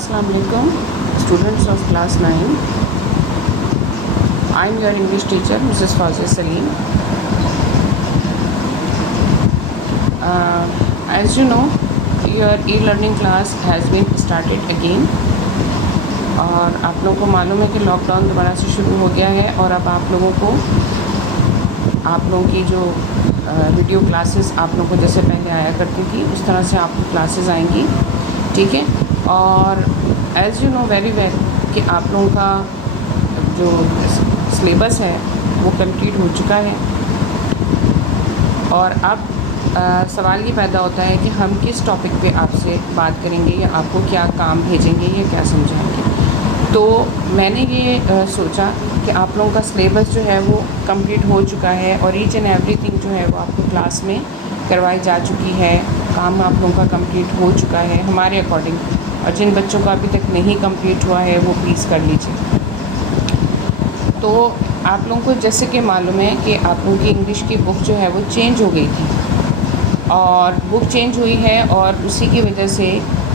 Assalamu alaikum, students of class 9. I am your English teacher, Mrs. Fawzia Salim. As you know, your e-learning class has been started again. और आप लोगों को मालूम है कि lockdown दोबारा से शुरू हो गया है और अब आप लोगों की जो वीडियो क्लासेस आप लोगों को जैसे पहले आया करती थी उस तरह से आपको क्लासेस आएंगी, ठीक है। और as you know very well कि आप लोगों का जो सिलेबस है वो कंप्लीट हो चुका है और अब सवाल ये पैदा होता है कि हम किस टॉपिक पे आपसे बात करेंगे या आपको क्या काम भेजेंगे या क्या समझाएंगे। तो मैंने ये सोचा कि आप लोगों का सिलेबस जो है वो कंप्लीट हो चुका है और ईच एंड एवरीथिंग जो है वो आपको क्लास में करवाई जा चुकी है, काम आप लोगों का कंप्लीट हो चुका है हमारे अकॉर्डिंग। और जिन बच्चों का अभी तक नहीं कंप्लीट हुआ है वो प्लीज़ कर लीजिए। तो आप लोगों को जैसे कि मालूम है कि आप लोगों की इंग्लिश की बुक जो है वो चेंज हो गई थी और बुक चेंज हुई है और उसी की वजह से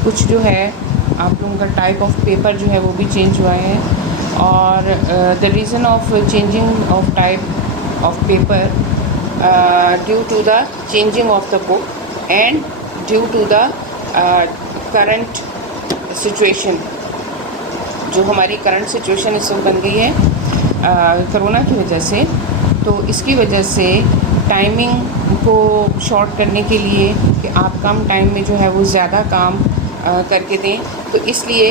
कुछ जो है आप लोगों का टाइप ऑफ पेपर जो है वो भी चेंज हुआ है। और the reason of changing of type of paper due to the changing of the book and due to the current situation. जो हमारी करंट सिचुएशन इस वक्त बन गई है कोरोना की वजह से, तो इसकी वजह से टाइमिंग को शॉर्ट करने के लिए कि आप कम टाइम में जो है वो ज़्यादा काम करके दें, तो इसलिए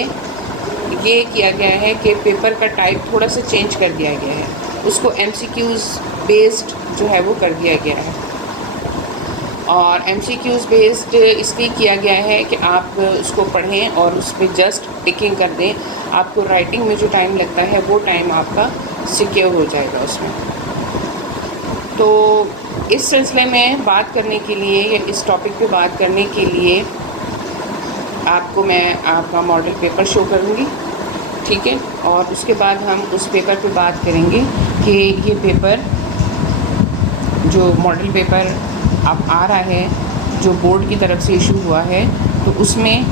ये किया गया है कि पेपर का टाइप थोड़ा सा चेंज कर दिया गया है, उसको MCQs बेस्ड जो है वो कर दिया गया है। और MCQs बेस्ड इसलिए किया गया है कि आप उसको पढ़ें और उस पर जस्ट टिकिंग कर दें। आपको राइटिंग में जो टाइम लगता है वो टाइम आपका सिक्योर हो जाएगा उसमें। तो इस सिलसिले में बात करने के लिए या इस टॉपिक पे बात करने के लिए आपको मैं आपका मॉडल पेपर शो करूँगी, ठीक है। और उसके बाद हम उस पेपर पे बात करेंगे कि ये पेपर जो मॉडल पेपर अब आ रहा है जो बोर्ड की तरफ से इशू हुआ है, तो उसमें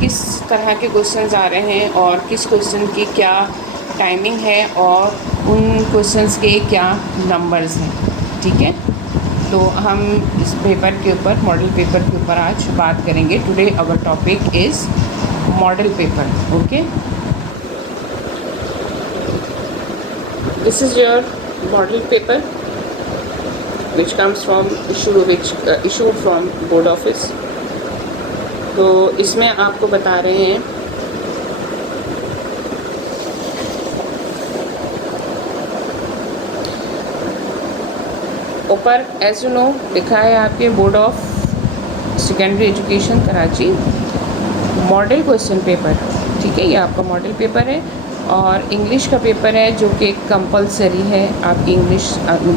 किस तरह के क्वेश्चंस आ रहे हैं और किस क्वेश्चन की क्या टाइमिंग है और उन क्वेश्चंस के क्या नंबर्स हैं, ठीक है। तो हम इस पेपर के ऊपर मॉडल पेपर के ऊपर आज बात करेंगे। Today our topic is model paper, okay. This is your model paper which comes from issued from board office। तो इसमें आपको बता रहे हैं ऊपर एज यू नो लिखा है आपके board of secondary education Karachi model question paper, ठीक है। ये आपका मॉडल पेपर है और इंग्लिश का पेपर है जो कि कंपलसरी है। आपकी इंग्लिश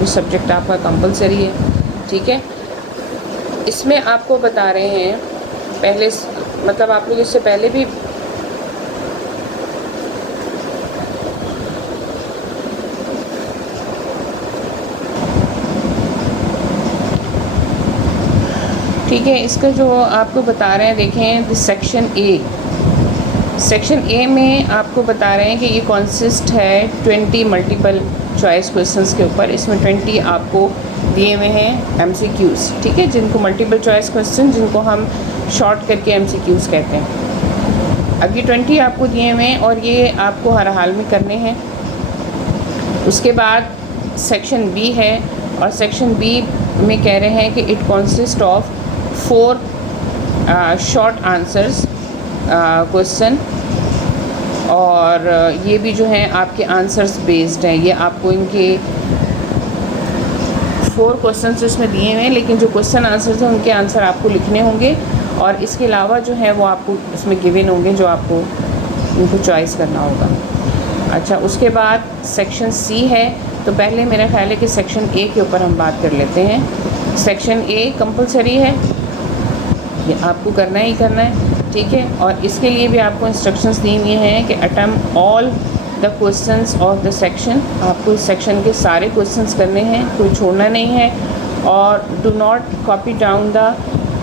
सब्जेक्ट आपका कंपलसरी है, ठीक है। इसमें आपको बता रहे हैं पहले मतलब आप लोग इससे पहले भी ठीक है। इसका जो आपको बता रहे हैं देखें सेक्शन ए में आपको बता रहे हैं कि ये कॉन्सिस्ट है 20 मल्टीपल चॉइस क्वेश्चंस के ऊपर। इसमें 20 आपको दिए हुए हैं MCQs, ठीक है, जिनको मल्टीपल चॉइस क्वेश्चन जिनको हम शॉर्ट करके MCQs कहते हैं। अब ये 20 आपको दिए हुए हैं और ये आपको हर हाल में करने हैं। उसके बाद सेक्शन बी है और सेक्शन बी में कह रहे हैं कि it consist of 4 short answers question और ये भी जो हैं आपके आंसर्स बेस्ड हैं। ये आपको इनके 4 क्वेश्चंस इसमें दिए हुए हैं, लेकिन जो क्वेश्चन आंसर्स हैं उनके आंसर आपको लिखने होंगे और इसके अलावा जो है वो आपको इसमें गिवन होंगे जो आपको उनको चॉइस करना होगा। अच्छा, उसके बाद सेक्शन सी है। तो पहले मेरा ख्याल है कि सेक्शन ए के ऊपर हम बात कर लेते हैं। सेक्शन ए कंपलसरी है, ये आपको करना ही करना है, ठीक है। और इसके लिए भी आपको इंस्ट्रक्शंस दी हुई हैं कि attempt all the questions of the section. आपको इस सेक्शन के सारे क्वेश्चंस करने हैं, कोई छोड़ना नहीं है। और do not copy down the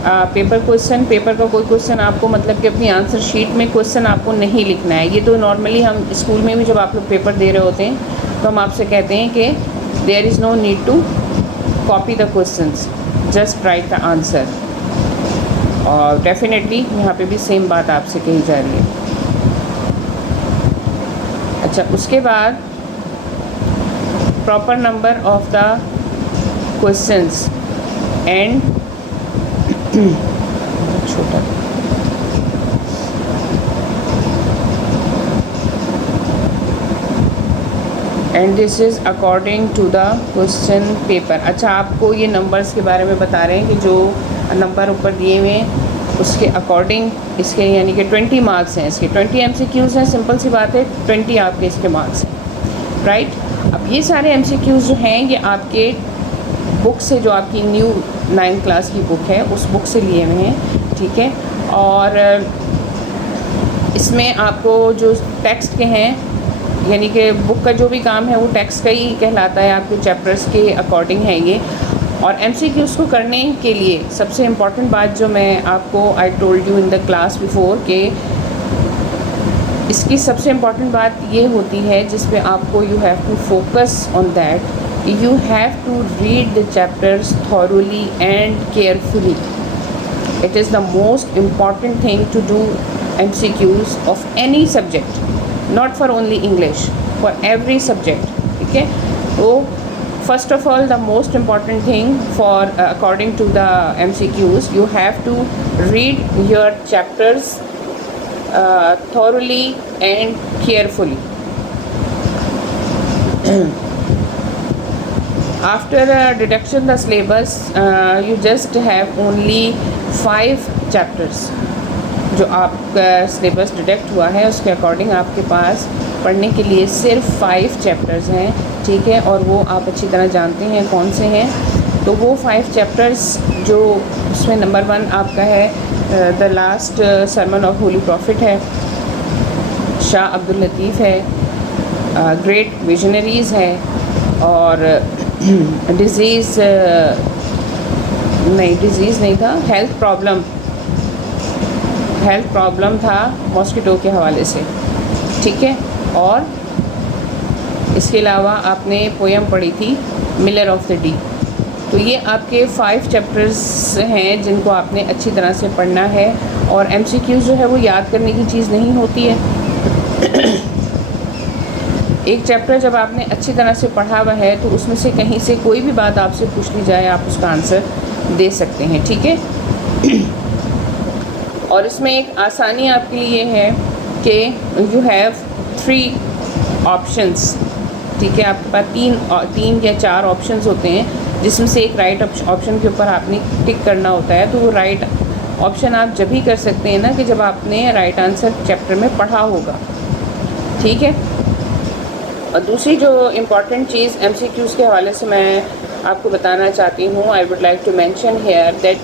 paper question, paper का कोई क्वेश्चन आपको मतलब कि अपनी आंसर शीट में क्वेश्चन आपको नहीं लिखना है। ये तो नॉर्मली हम स्कूल में भी जब आप लोग पेपर दे रहे होते हैं तो हम आपसे कहते हैं कि there is no need to copy the questions, just write the answer. और डेफिनेटली यहाँ पे भी सेम बात आपसे कही जा रही है। अच्छा, उसके बाद proper number of the questions and छोटा and this is according to the question paper. अच्छा, आपको ये नंबर्स के बारे में बता रहे हैं कि जो नंबर ऊपर दिए हुए हैं उसके अकॉर्डिंग इसके यानी कि 20 मार्क्स हैं, इसके 20 MCQs हैं। सिंपल सी बात है, 20 आपके इसके मार्क्स हैं, राइट। अब ये सारे MCQs जो हैं ये आपके बुक से, जो आपकी न्यू 9th क्लास की बुक है उस बुक से लिए हुए हैं, ठीक है। और इसमें आपको जो टेक्स्ट के हैं यानी कि बुक का जो भी काम है वो टेक्स्ट का ही कहलाता है, आपके चैप्टर्स के अकॉर्डिंग है ये। और MCQs को करने के लिए सबसे इम्पॉर्टेंट बात जो मैं आपको I told you in the class before कि इसकी सबसे इम्पॉर्टेंट बात ये होती है जिस पे आपको you have to focus on that, you have to read the chapters thoroughly and carefully. It is the most important thing to do MCQs of any subject, not for only English, for every subject, ठीक है। तो first of all, the most important thing for according to the MCQs, you have to read your chapters thoroughly and carefully. After deduction the syllabus, you just have only 5 chapters। जो आपका syllabus deduct हुआ है उसके according आपके पास पढ़ने के लिए सिर्फ 5 चैप्टर्स हैं, ठीक है। और वो आप अच्छी तरह जानते हैं कौन से हैं। तो वो 5 चैप्टर्स जो उसमें नंबर 1 आपका है the last sermon of holy prophet है, शाह अब्दुल लतीफ़ है, ग्रेट विजनरीज़ है, और डिज़ीज़ नहीं था, हेल्थ प्रॉब्लम था मॉस्किटो के हवाले से, ठीक है। और इसके अलावा आपने पोएम पढ़ी थी मिलर ऑफ द डी। तो ये आपके 5 चैप्टर्स हैं जिनको आपने अच्छी तरह से पढ़ना है। और MCQs जो है वो याद करने की चीज़ नहीं होती है। एक चैप्टर जब आपने अच्छी तरह से पढ़ा हुआ है तो उसमें से कहीं से कोई भी बात आपसे पूछ ली जाए आप उसका आंसर दे सकते हैं, ठीक है। और इसमें एक आसानी आपके लिए है कि यू हैव 3 ऑप्शंस, ठीक है। आपके पास 3 या 4 ऑप्शंस होते हैं जिसमें से एक राइट ऑप्शन के ऊपर आपने टिक करना होता है। तो वो राइट ऑप्शन आप जब ही कर सकते हैं ना कि जब आपने राइट आंसर चैप्टर में पढ़ा होगा, ठीक है। और दूसरी जो इम्पॉर्टेंट चीज़ MCQs के हवाले से मैं आपको बताना चाहती हूँ, I would like to mention here that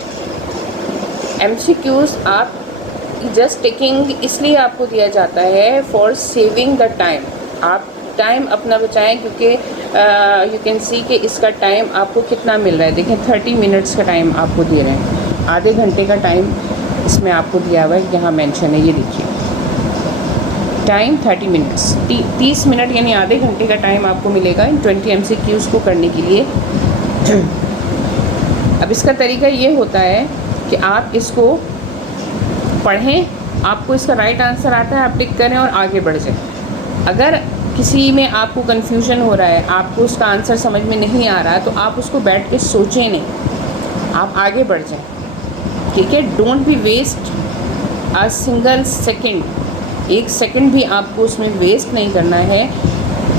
MCQs आप जस्ट टेकिंग इसलिए आपको दिया जाता है फॉर सेविंग द टाइम। आप टाइम अपना बचाएं क्योंकि यू कैन सी कि इसका टाइम आपको कितना मिल रहा है। देखें 30 मिनट्स का टाइम आपको दे रहे हैं, आधे घंटे का टाइम इसमें आपको दिया हुआ है, यहाँ मेंशन है, ये देखिए टाइम 30 मिनट्स, 30 मिनट यानी आधे घंटे का टाइम आपको मिलेगा इन 20 MCQs को करने के लिए। अब इसका तरीका ये होता है कि आप इसको पढ़ें, आपको इसका राइट आंसर आता है, आप टिक करें और आगे बढ़ जाएं। अगर किसी में आपको कन्फ्यूजन हो रहा है, आपको उसका आंसर समझ में नहीं आ रहा है, तो आप उसको बैठ के सोचें नहीं, आप आगे बढ़ जाएं, ठीक है। Don't be waste a single second, 1 second भी आपको उसमें वेस्ट नहीं करना है।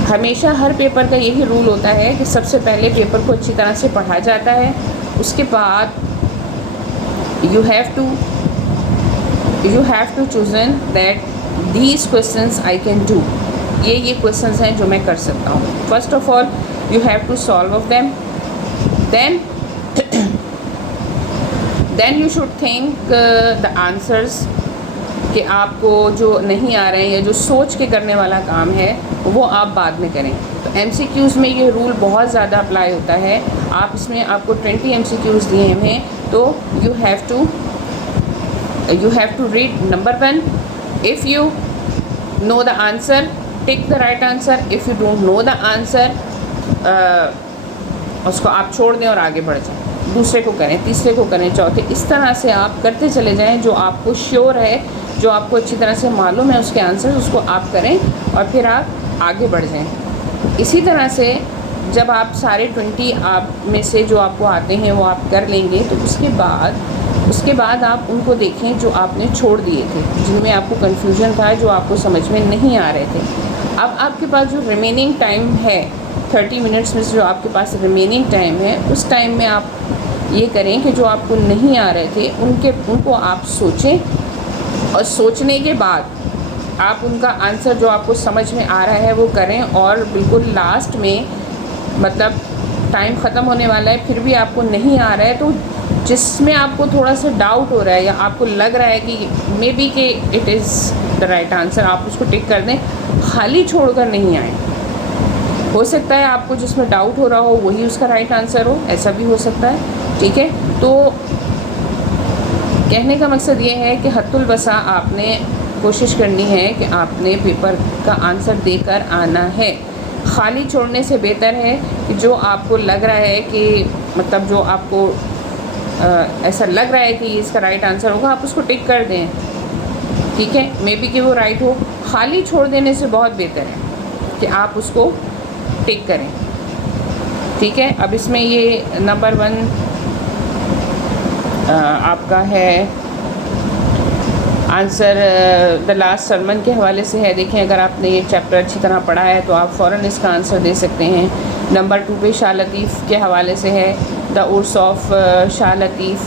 हमेशा हर पेपर का यही रूल होता है कि सबसे पहले पेपर को अच्छी तरह से पढ़ा जाता है, उसके बाद you have to chosen that these questions I can do. ये क्वेश्चंस हैं जो मैं कर सकता हूँ। First of all you have to solve of them, then you should think the answers कि आपको जो नहीं आ रहे हैं या जो सोच के करने वाला काम है वो आप बाद में करें। तो MCQs में ये रूल बहुत ज़्यादा अप्लाई होता है। आप इसमें आपको 20 MCQs दिए हैं, तो you have to read number 1, if you know the answer tick the right answer, if you don't know the answer उसको आप छोड़ दें और आगे बढ़ जाएं, दूसरे को करें, तीसरे को करें, चौथे, इस तरह से आप करते चले जाएं। जो आपको श्योर है, जो आपको अच्छी तरह से मालूम है उसके आंसर, उसको आप करें और फिर आप आगे बढ़ जाएं। इसी तरह से जब आप सारे 20 आप में से जो आपको आते हैं वो आप कर लेंगे, तो उसके बाद आप उनको देखें जो आपने छोड़ दिए थे, जिनमें आपको कन्फ्यूजन था, जो आपको समझ में नहीं आ रहे थे। अब आपके पास जो रिमेनिंग टाइम है 30 मिनट्स में से जो आपके पास रिमेनिंग टाइम है, उस टाइम में आप ये करें कि जो आपको नहीं आ रहे थे उनको आप सोचें, और सोचने के बाद आप उनका आंसर जो आपको समझ में आ रहा है वो करें। और बिल्कुल लास्ट में, मतलब टाइम ख़त्म होने वाला है फिर भी आपको नहीं आ रहा है, तो जिसमें आपको थोड़ा सा डाउट हो रहा है या आपको लग रहा है कि मे बी कि it is the right answer, आप उसको टिक कर दें, खाली छोड़कर नहीं आए। हो सकता है आपको जिसमें डाउट हो रहा हो वही उसका राइट आंसर हो, ऐसा भी हो सकता है, ठीक है। तो कहने का मकसद ये है कि हत्तुल बसा आपने कोशिश करनी है कि आपने पेपर का आंसर देकर आना है। खाली छोड़ने से बेहतर है कि जो आपको लग रहा है कि मतलब जो आपको ऐसा लग रहा है कि इसका राइट आंसर होगा, आप उसको टिक कर दें, ठीक है, मे बी कि वो राइट हो। खाली छोड़ देने से बहुत बेहतर है कि आप उसको टिक करें, ठीक है। अब इसमें ये नंबर 1 आपका है आंसर द लास्ट सरमन के हवाले से है। देखें, अगर आपने ये चैप्टर अच्छी तरह पढ़ा है तो आप फ़ौरन इसका आंसर दे सकते हैं। नंबर 2 पे शाह लतीफ़ के हवाले से है, the Urs of Shah Latif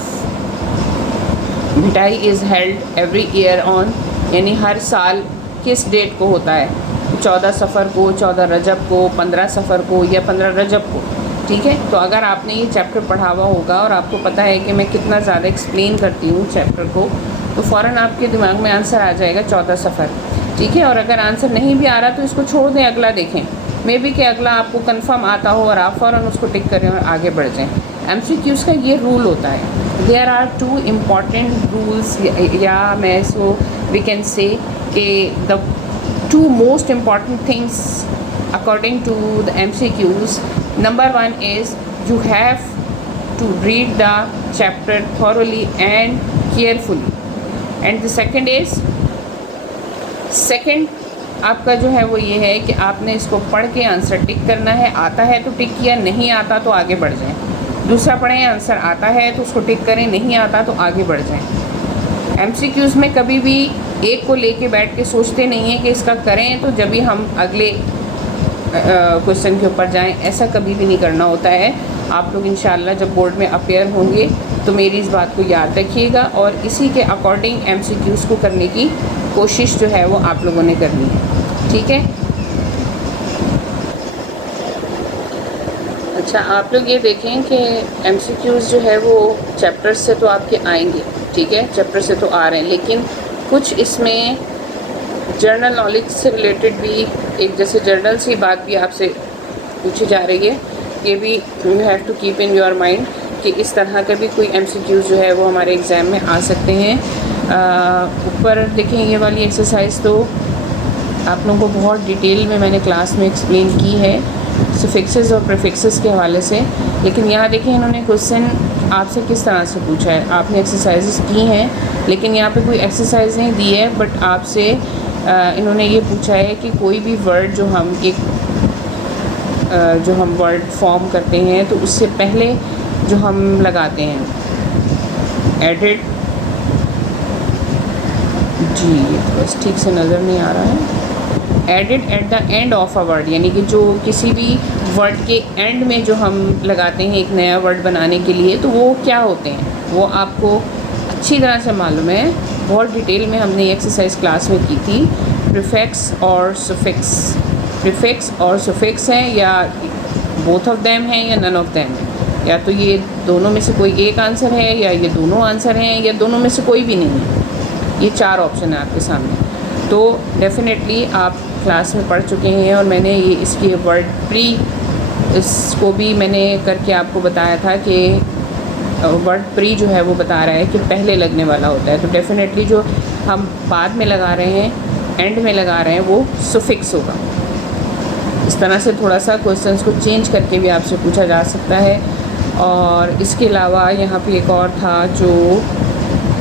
मिठाई is held every year on, यानी हर साल किस डेट को होता है, 14 सफ़र को, 14 रजब को, 15 सफ़र को या 15 रजब को, ठीक है। तो अगर आपने ये चैप्टर पढ़ा हुआ होगा और आपको पता है कि मैं कितना ज़्यादा एक्सप्लेन करती हूँ चैप्टर को, तो फ़ौरन आपके दिमाग में आंसर आ जाएगा 14 सफ़र, ठीक है। और अगर आंसर नहीं भी आ रहा तो इसको छोड़ दें, अगला देखें, मे बी कि अगला आपको कंफर्म आता हो और आप फ़ौरन उसको टिक करें और आगे बढ़ जाएं। MCQs का ये रूल होता है। देयर आर 2 इम्पॉर्टेंट रूल्स, या मैं इसको वी कैन से कि the 2 most important things according to the MCQs. Number 1 is you have to read the chapter thoroughly and carefully, and the second is आपका जो है वो ये है कि आपने इसको पढ़ के आंसर टिक करना है। आता है तो टिक किया, नहीं आता तो आगे बढ़ जाएं। दूसरा पढ़ें, आंसर आता है तो उसको टिक करें, नहीं आता तो आगे बढ़ जाएं। MCQs में कभी भी एक को लेके बैठ के सोचते नहीं हैं कि इसका करें तो जब भी हम अगले क्वेश्चन के ऊपर जाएं, ऐसा कभी भी नहीं करना होता है। आप लोग इंशाल्लाह जब बोर्ड में अपेयर होंगे तो मेरी इस बात को याद रखिएगा और इसी के अकॉर्डिंग MCQs को करने की कोशिश जो है वो आप लोगों ने करनी है, ठीक है। अच्छा, आप लोग ये देखें कि MCQs जो है वो चैप्टर से तो आपके आएंगे, ठीक है, चैप्टर से तो आ रहे हैं, लेकिन कुछ इसमें जर्नल नॉलेज से रिलेटेड भी, एक जैसे जर्नल से बात भी आपसे पूछी जा रही है, ये भी you have to keep in your mind कि इस तरह का भी कोई MCQs जो है वो हमारे एग्ज़ाम में आ सकते हैं। ऊपर देखें, ये वाली एक्सरसाइज तो आप लोगों को बहुत डिटेल में मैंने क्लास में एक्सप्लेन की है सफिक्सेस और प्रीफिक्सेस के हवाले से, लेकिन यहाँ देखें इन्होंने क्वेश्चन आपसे किस तरह से पूछा है। आपने एक्सरसाइजेस की हैं लेकिन यहाँ पे कोई एक्सरसाइज नहीं दी है, बट आपसे इन्होंने ये पूछा है कि कोई भी वर्ड जो हम वर्ड फॉर्म करते हैं तो उससे पहले जो हम लगाते हैं एडेड, जी ये तो बस ठीक से नज़र नहीं आ रहा है, added at the end of a word, यानी कि जो किसी भी वर्ड के एंड में जो हम लगाते हैं एक नया वर्ड बनाने के लिए, तो वो क्या होते हैं वो आपको अच्छी तरह से मालूम है। बहुत डिटेल में हमने ये एक्सरसाइज क्लास में की थी। प्रीफिक्स और सुफिक्स, प्रीफिक्स और सुफिक्स हैं या बोथ ऑफ देम हैं या नन ऑफ देम है, या तो ये दोनों में से कोई एक आंसर है या ये दोनों आंसर हैं या दोनों में से कोई भी नहीं है। ये 4 ऑप्शन है आपके सामने। तो डेफ़िनेटली आप क्लास में पढ़ चुके हैं और मैंने ये इसकी वर्ड प्री इसको भी मैंने करके आपको बताया था कि वर्ड प्री जो है वो बता रहा है कि पहले लगने वाला होता है। तो डेफ़िनेटली जो हम बाद में लगा रहे हैं, एंड में लगा रहे हैं, वो सुफिक्स होगा। इस तरह से थोड़ा सा क्वेश्चंस को चेंज करके भी आपसे पूछा जा सकता है। और इसके अलावा यहाँ पे एक और था जो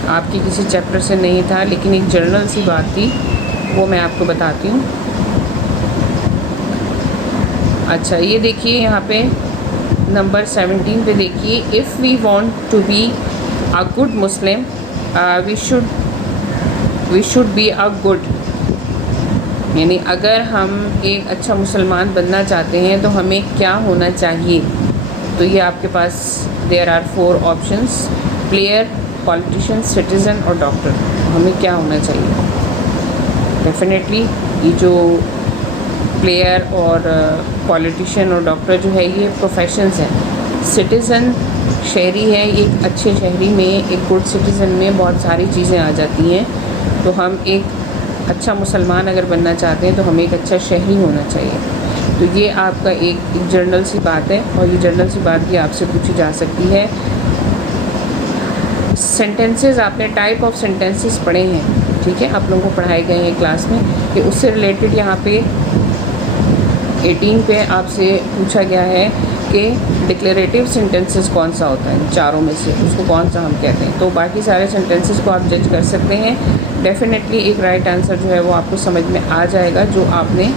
आपकी किसी चैप्टर से नहीं था, लेकिन एक जनरल सी बात थी, वो मैं आपको बताती हूँ। अच्छा, ये देखिए यहाँ पे नंबर 17 पे देखिए, if we want to be a good Muslim we should be a good, यानी अगर हम एक अच्छा मुसलमान बनना चाहते हैं तो हमें क्या होना चाहिए। तो ये आपके पास there are 4 options, player, politician, citizen और डॉक्टर। हमें क्या होना चाहिए। डेफिनेटली ये जो प्लेयर और पॉलिटिशियन और डॉक्टर जो है ये प्रोफेशंस हैं। सिटीज़न शहरी है, एक अच्छे शहरी में, एक गुड सिटीज़न में बहुत सारी चीज़ें आ जाती हैं। तो हम एक अच्छा मुसलमान अगर बनना चाहते हैं तो हमें एक अच्छा शहरी होना चाहिए। तो ये आपका एक जनरल सी बात है और ये जनरल सी बात भी आपसे पूछी जा सकती है। सेंटेंसेस आपने टाइप ऑफ सेंटेंसेस पढ़े हैं, ठीक है, आप लोगों को पढ़ाए गए हैं क्लास में, कि उससे रिलेटेड यहाँ पे 18 पे आपसे पूछा गया है कि डिक्लेरेटिव सेंटेंसेस कौन सा होता है, इन चारों में से उसको कौन सा हम कहते हैं। तो बाकी सारे सेंटेंसेस को आप जज कर सकते हैं। डेफिनेटली एक राइट आंसर जो है वो आपको समझ में आ जाएगा जो आपने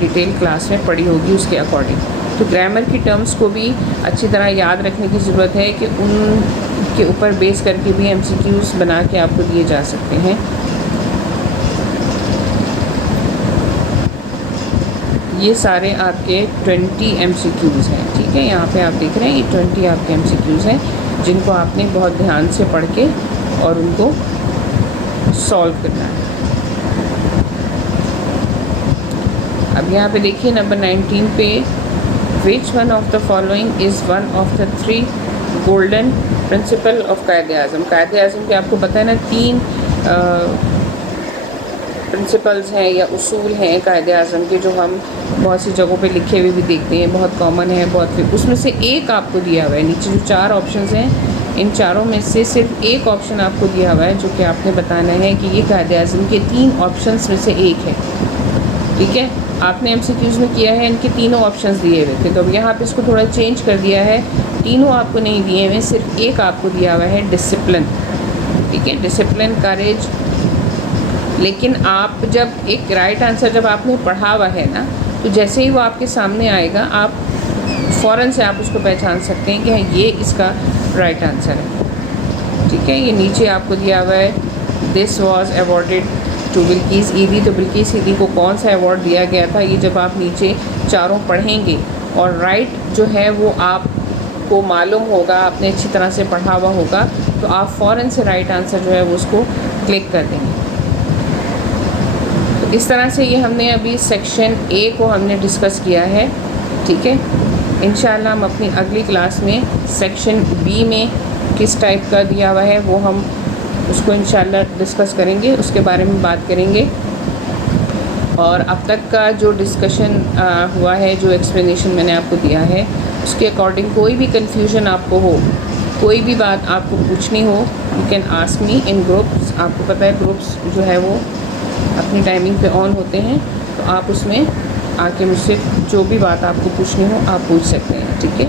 डिटेल क्लास में पढ़ी होगी उसके अकॉर्डिंग। तो ग्रामर की टर्म्स को भी अच्छी तरह याद रखने की ज़रूरत है कि उनके ऊपर बेस करके भी MCQs बना के आपको दिए जा सकते हैं। ये सारे आपके 20 MCQs हैं, ठीक है, यहाँ पे आप देख रहे हैं ये 20 आपके MCQs हैं जिनको आपने बहुत ध्यान से पढ़ के और उनको सॉल्व करना है। अब यहाँ पे देखिए नंबर 19 पे, which one of the following is one of the 3 golden principle of Quaid-e-Azam. Quaid-e-Azam के आपको पता है ना 3 प्रिंसिपल्स हैं या उसूल हैं कायदे-ए-आज़म के, जो हम बहुत सी जगहों पे लिखे हुए भी देखते हैं, बहुत कॉमन है, बहुत। उसमें से एक आपको दिया हुआ है, नीचे जो 4 ऑप्शंस हैं इन चारों में से सिर्फ एक ऑप्शन आपको दिया हुआ है जो कि आपने बताना है कि ये कायदे-ए-आज़म के 3 ऑप्शंस में से एक है, ठीक है। आपने MCQs में किया है, इनके तीनों ऑप्शंस दिए हुए थे, तो अब यहाँ पे इसको थोड़ा चेंज कर दिया है, तीनों आपको नहीं दिए हुए, सिर्फ एक आपको दिया हुआ है, डिसिप्लिन, ठीक है, डिसिप्लिन, करेज। लेकिन आप जब एक राइट आंसर जब आपने पढ़ा हुआ है ना, तो जैसे ही वो आपके सामने आएगा आप फ़ौरन से आप उसको पहचान सकते हैं कि हाँ ये इसका राइट आंसर है, ठीक है। ये नीचे आपको दिया हुआ है, this was awarded to Bilquis Edhi. तो बिल्किस ईदी को कौन सा अवार्ड दिया गया था, ये जब आप नीचे चारों पढ़ेंगे और राइट जो है वो आपको मालूम होगा, आपने अच्छी तरह से पढ़ा हुआ होगा, तो आप फ़ौरन से राइट आंसर जो है वो उसको क्लिक कर देंगे। तो इस तरह से ये हमने अभी सेक्शन A को हमने डिस्कस किया है, ठीक है। इंशाल्लाह हम अपनी अगली क्लास में सेक्शन B में किस टाइप का दिया हुआ है वो हम उसको इंशाल्लाह डिस्कस करेंगे, उसके बारे में बात करेंगे। और अब तक का जो डिस्कशन हुआ है, जो एक्सप्लेनेशन मैंने आपको दिया है, उसके अकॉर्डिंग कोई भी कन्फ्यूजन आपको हो, कोई भी बात आपको पूछनी हो, you can ask me in groups. आपको पता है ग्रुप्स जो है वो अपनी टाइमिंग पे ऑन होते हैं, तो आप उसमें आके मुझसे जो भी बात आपको पूछनी हो आप पूछ सकते हैं, ठीक है।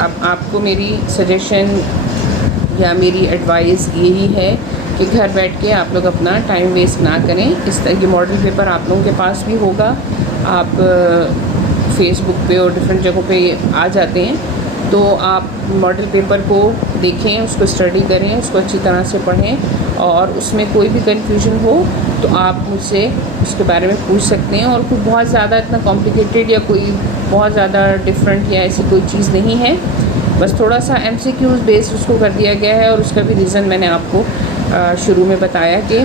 अब आपको मेरी सजेशन या मेरी एडवाइस यही है कि घर बैठ के आप लोग अपना टाइम वेस्ट ना करें। इस तरह के मॉडल पेपर आप लोगों के पास भी होगा, आप फेसबुक पे और डिफरेंट जगहों पे आ जाते हैं, तो आप मॉडल पेपर को देखें, उसको स्टडी करें, उसको अच्छी तरह से पढ़ें और उसमें कोई भी कन्फ्यूजन हो तो आप मुझसे उसके बारे में पूछ सकते हैं। और कोई बहुत ज़्यादा इतना कॉम्प्लिकेटेड या कोई बहुत ज़्यादा डिफरेंट या ऐसी कोई चीज़ नहीं है, बस थोड़ा सा MCQs बेस्ड उसको कर दिया गया है। और उसका भी रीज़न मैंने आपको शुरू में बताया कि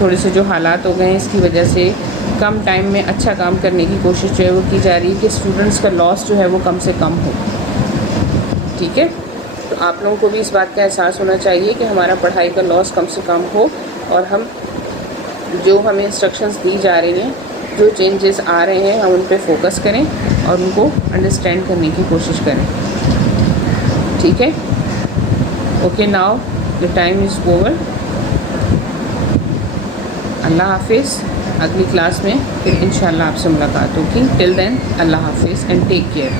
थोड़े से जो हालात हो गए हैं इसकी वजह से कम टाइम में अच्छा काम करने की कोशिश जो है वो की जा रही है कि स्टूडेंट्स का लॉस जो है वो कम से कम हो, ठीक है। तो आप लोगों को भी इस बात का एहसास होना चाहिए कि हमारा पढ़ाई का लॉस कम से कम हो और हम जो हमें इंस्ट्रक्शंस दी जा रही हैं, जो चेंजेस आ रहे हैं, हम उन पे फोकस करें और उनको अंडरस्टैंड करने की कोशिश करें। ठीक है, okay, now the time is over. अल्लाह हाफिज़। अगली क्लास में फिर इंशाल्लाह आपसे मुलाकात होगी। टिल देन अल्लाह हाफिज़ एंड टेक केयर।